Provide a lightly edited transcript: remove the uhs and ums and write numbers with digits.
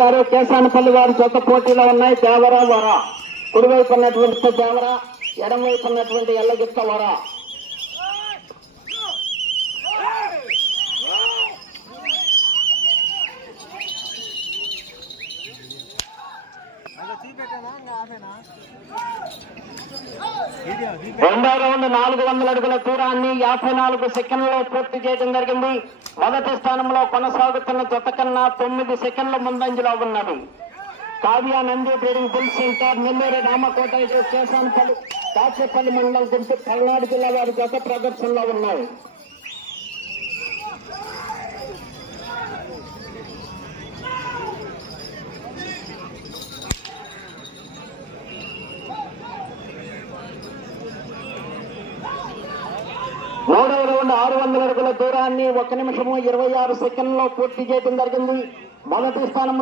గారు కేశానపల్లి వారి జత పోటీలో ఉన్నాయి. దేవరా వర కుడివైపు ఉన్నటువంటి దేవర, ఎడమవైపు ఉన్నటువంటి ఎల్లగిత్త వర. రెండో రౌండ్ 400 అడుగుల దూరాన్ని 54 సెకండ్లలో పూర్తి చేయడం జరిగింది. మొదటి స్థానంలో కొనసాగుతున్న జత కన్నా 9 సెకండ్ల ముందంజలో ఉన్నది. Kavya Nandi breeding bull centre, Nellore Ramakota, Kesanapalli, Dachepalli mandal, Guntur, Palnadu జిల్లా వారి జత ప్రదర్శనలో ఉన్నాయి. మూడవ రౌండ్ 600 అడుగుల దూరాన్ని 1 నిమిషము 26 సెకండ్లలో పూర్తి చేయడం జరిగింది. మొదటి స్థానంలో